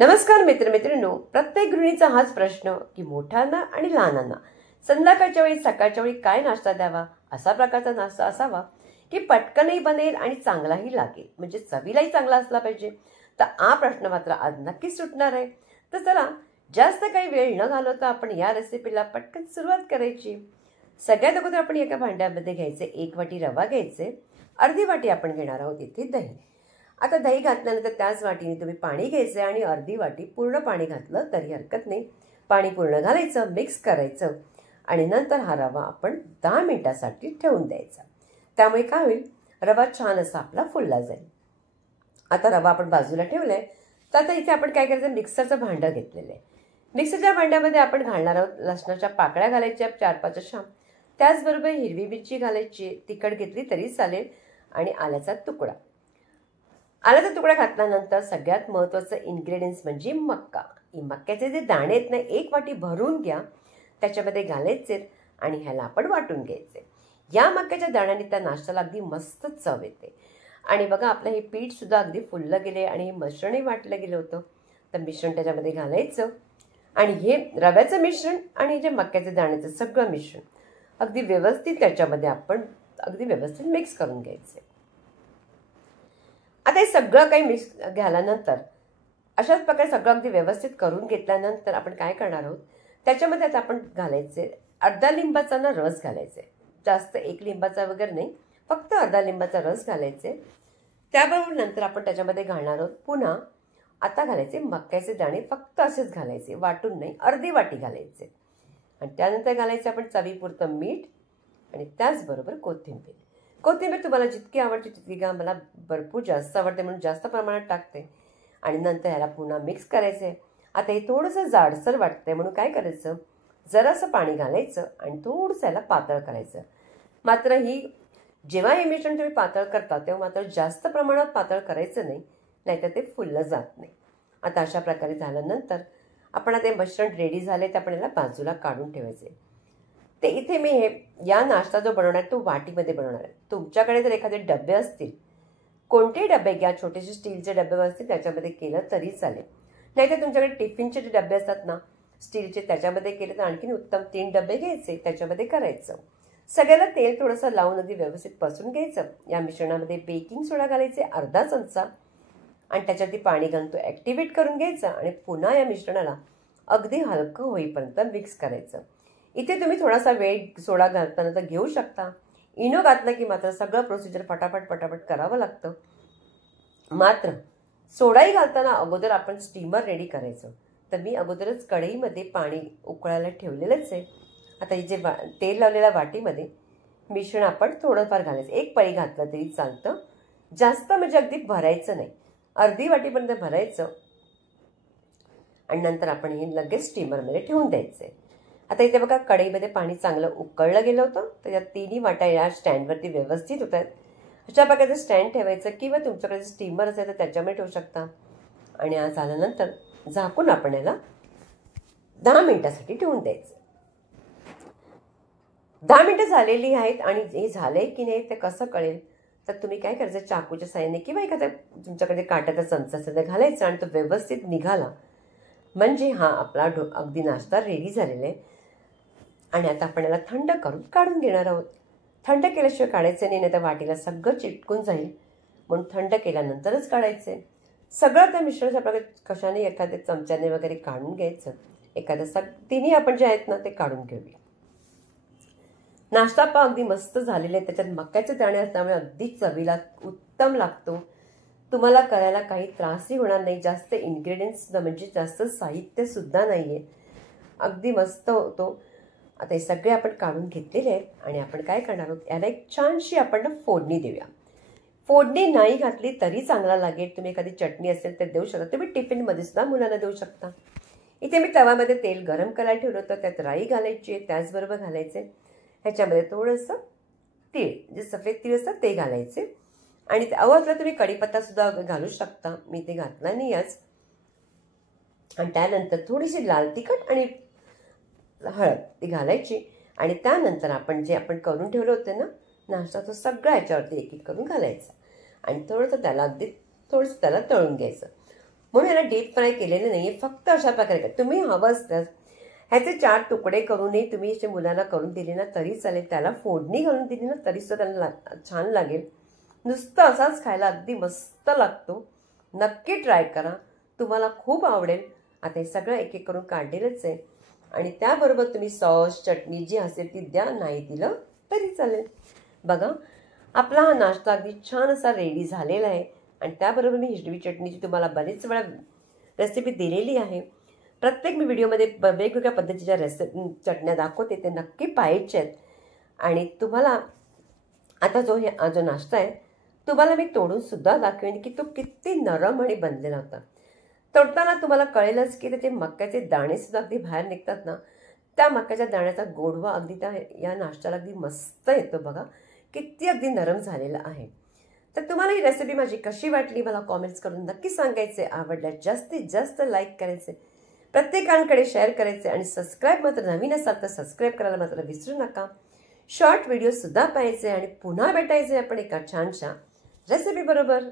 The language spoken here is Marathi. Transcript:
नमस्कार मित्रमैत्रिणींनो, प्रत्येक गृहिणीचा हाच प्रश्न की मोठ्यांना आणि लहानांना संध्याकाळच्या वेळी सकाळच्या वेळी काय नाश्ता द्यावा, असा प्रकारचा नाश्ता असावा की पटकनही बनेल आणि चांगलाही लागेल, म्हणजे चवीलाही चांगला असला पाहिजे. तर हा प्रश्न मात्र आज नक्कीच सुटणार आहे. तर चला, जास्त काही वेळ न घालवता आपण या रेसिपीला पटकन सुरुवात करायची. सगळ्यात अगोदर आपण एका भांड्यामध्ये घ्यायचे 1 वाटी रवा घ्यायचे, अर्धी वाटी आपण घेणार आहोत इथे दही. आता दही घातल्यानंतर त्याच वाटीने तुम्ही पाणी घ्यायचं आणि अर्धी वाटी पूर्ण पाणी घातलं तरी हरकत नाही. पाणी पूर्ण घालायचं, मिक्स करायचं आणि नंतर हा रवा आपण 10 मिनिटासाठी ठेवून द्यायचा. त्यामुळे काय होईल, रवा छान असा आपला फुलला जाईल. आता रवा आपण बाजूला ठेवलाय. तर आता इथे आपण काय करायचं, मिक्सरचं भांडं घेतलेलं आहे. मिक्सरच्या भांड्यामध्ये आपण घालणार आहोत लसणाच्या पाकळ्या घालायच्या 4-5 अशा. त्याचबरोबर हिरवी मिरची घालायची, तिखट घेतली तरी चालेल, आणि आल्याचा तुकडा. आल्याचा तुकडा घातल्यानंतर सगळ्यात महत्त्वाचं इन्ग्रेडियंट्स म्हणजे मक्का. मक्याचे जे दाणे आहेत ना, 1 वाटी भरून घ्या, त्याच्यामध्ये घालायचे आणि ह्याला आपण वाटून घ्यायचे. या मक्याच्या दाण्याने त्या नाश्त्याला अगदी मस्त चव येते. आणि बघा, आपलं हे पीठसुद्धा अगदी फुललं गेले आणि हे मिश्रणही वाटलं गेलं होतं. तर मिश्रण त्याच्यामध्ये घालायचं आणि हे रव्याचं मिश्रण आणि जे मक्याचे दाण्याचं सगळं मिश्रण अगदी व्यवस्थित त्याच्यामध्ये आपण अगदी व्यवस्थित मिक्स करून घ्यायचे. आता हे सगळं काही मिक्स घाल्यानंतर अशाच प्रकारे सगळं अगदी व्यवस्थित करून घेतल्यानंतर आपण काय करणार आहोत, त्याच्यामध्ये आता आपण घालायचे अर्धा लिंबाचा ना रस घालायचे. जास्त 1 लिंबाचा वगैरे नाही, फक्त अर्धा लिंबाचा रस घालायचे. त्याबरोबर नंतर आपण त्याच्यामध्ये घालणार आहोत पुन्हा आता घालायचे मक्याचे दाणे, फक्त असेच घालायचे, वाटून नाही, अर्धी वाटी घालायचे. आणि त्यानंतर घालायचे आपण चवीपुरतं मीठ आणि त्याचबरोबर कोथिंबीर. कोथिंबीर तुम्हाला जितकी आवडते तितकी घ्या. मला भरपूर जास्त आवडते म्हणून जास्त प्रमाणात टाकते. आणि नंतर ह्याला पुन्हा मिक्स करायचं आहे. आता हे थोडंसं जाडसर वाटतंय म्हणून काय करायचं, जरासं पाणी घालायचं आणि थोडंसं ह्याला पातळ करायचं. मात्र जेव्हा हे मिश्रण तुम्ही पातळ करता तेव्हा मात्र जास्त प्रमाणात पातळ करायचं नाही, नाहीतर ते फुललं जात नाही. आता अशा प्रकारे झाल्यानंतर आपण आता हे मिश्रण रेडी झाले, तर आपण याला बाजूला काढून ठेवायचे. ते इथे मी या नाश्ता जो बनवणार आहे तो वाटीमध्ये बनवणार आहे. तुमच्याकडे जर एखादे डबे असतील, कोणतेही डबे घ्या, छोटेसे स्टीलचे डबे असतील त्याच्यामध्ये केलं तरी चालेल. नाहीतर तुमच्याकडे टिफिनचे जे डबे असतात ना स्टीलचे, त्याच्यामध्ये केले तर आणखीन उत्तम. 3 डबे घ्यायचे, त्याच्यामध्ये करायचं. सगळ्याला तेल थोडंसं लावून अगदी व्यवस्थित पसून घ्यायचं. या मिश्रणामध्ये बेकिंग सोडा घालायचे अर्धा चमचा आणि त्याच्यावरती पाणी घालून तो ॲक्टिवेट करून घ्यायचा आणि पुन्हा या मिश्रणाला अगदी हलकं होईपर्यंत मिक्स करायचं. इथे तुम्ही थोडासा वेळ सोडा घालताना तर घेऊ शकता. इनो घातलं की मात्र सगळं प्रोसिजर पटापट करावं लागतं. मात्र सोडाही घालताना अगोदर आपण स्टीमर रेडी करायचं. तर मी अगोदरच कढईमध्ये पाणी उकळायला ठेवलेलंच आहे. आता जे तेल लावलेल्या वाटीमध्ये मिश्रण आपण थोडंफार घालायचं. 1 पळी घातलं तरी चालतं, जास्त म्हणजे अगदी भरायचं नाही, अर्धी वाटीपर्यंत भरायचं आणि नंतर आपण हे लगेच स्टीमरमध्ये ठेवून द्यायचं आहे. आता इथे बघा, कढईमध्ये पाणी चांगलं उकळलं गेलं होतं. तर या 3ही वाट्या या स्टँडवरती व्यवस्थित होत आहेत. अशा प्रकारचं स्टँड ठेवायचं किंवा तुमच्याकडे स्टीमर असेल तर त्याच्यामध्ये ठेवू शकता. आणि आज झाल्यानंतर झाकून आपण याला 10 मिनिटासाठी ठेवून द्यायचं. 10 मिनिटं झालेली आहेत आणि हे झालंय की नाही ते कसं कळेल, तर तुम्ही काय करायचं, चाकूच्या साहाय्याने किंवा एखाद्या तुमच्याकडे काट्याचा चमचा असेल तर घालायचं आणि तो व्यवस्थित निघाला म्हणजे हा आपला अगदी नाश्ता रेडी झालेला आहे. आणि आता आपण याला थंड करून काढून घेणार आहोत. थंड केल्याशिवाय काढायचं नाही, तर वाटीला सगळं चिटकून जाईल, म्हणून थंड केल्यानंतरच काढायचे. सगळं त्या मिश्रणाच्या प्रकारे कशाने एखाद्या चमच्याने वगैरे काढून घ्यायचं. तिन्ही आपण जे आहेत ना ते काढून घेऊया. नाश्ता अगदी मस्त झालेला आहे. त्याच्यात मक्याचे दाणे असल्यामुळे अगदी चवीला उत्तम लागतो. तुम्हाला करायला काही त्रासही होणार नाही. जास्त इन्ग्रेडियंट्स म्हणजे जास्त साहित्यसुद्धा नाही आहे, अगदी मस्त होतो. आता हे सगळे आपण काढून घेतलेले आहेत आणि आपण काय करणार आहोत, याला एक छानशी आपण फोडणी देऊया. फोडणी नाही घातली तरी चांगला लागेल. तुम्ही एखादी चटणी असेल तर देऊ शकता. तुम्ही टिफिनमध्ये सुद्धा मुलांना देऊ शकता. इथे मी तव्यामध्ये तेल गरम करायला ठेवलं होतं, त्यात राई घालायची आहे, त्याचबरोबर घालायचे ह्याच्यामध्ये थोडंसं तीळ, जे सफेद तीळ असतात ते घालायचे. आणि अवसला तुम्ही कढीपत्तासुद्धा घालू शकता, मी ते घातला नाही आज. आणि त्यानंतर थोडीशी लाल तिखट आणि हळद ती घालायची. आणि त्यानंतर आपण जे आपण करून ठेवलं होतं ना नाश्ता, तो सगळा याच्यावरती एक एक करून घालायचा आणि थोडंसं त्याला तळून घ्यायचं. म्हणून याला डीप फ्राय केलेलं नाही आहे. फक्त अशा प्रकारे करा. तुम्ही हवं असतं ह्याचे 4 तुकडे करूनही तुम्ही असे मुलांना करून दिले ना तरी चालेल. त्याला फोडणी घालून दिली ना तरीसुद्धा त्यांना छान लागेल. नुसतं असाच खायला अगदी मस्त लागतो. नक्की ट्राय करा, तुम्हाला खूप आवडेल. आता हे सगळं एक एक करून काढलेलंच आहे आणि त्याबरोबर तुम्ही सॉस चटणी जी असेल ती द्या, नाही दिलं तरी चालेल. बघा आपला हा नाश्ता अगदी छान असा रेडी झालेला आहे आणि त्याबरोबर मी हिरवी चटणीची तुम्हाला बरेच वेळा रेसिपी दिलेली आहे. प्रत्येक मी व्हिडिओमध्ये वेगवेगळ्या पद्धतीच्या चटण्या दाखवते, ते नक्की पाहायचे आहेत. आणि तुम्हाला आता जो नाश्ता आहे तुम्हाला मी तोडून सुद्धा दाखवेन की तो किती नरम आणि बनलेला होता. तोडताना तुम्हाला कळेलच की त्याचे मक्याचे दाणे सुद्धा अगदी बाहेर निघतात ना, त्या मक्याच्या दाण्याचा गोडवा अगदी या नाश्त्याला अगदी मस्त येतो. बघा किती अगदी नरम झालेला आहे. तर तुम्हाला ही रेसिपी माझी कशी वाटली मला कॉमेंट्स करून नक्की सांगायचे. आवडल्यास जास्तीत जास्त लाईक करायचे, प्रत्येकांकडे शेअर करायचे आणि सबस्क्राईब मात्र नवीन असाल तर सबस्क्राईब करायला मात्र विसरू नका. शॉर्ट व्हिडिओ सुद्धा पाहायचे आणि पुन्हा भेटायचे आपण एका छानशा रेसिपी बरोबर.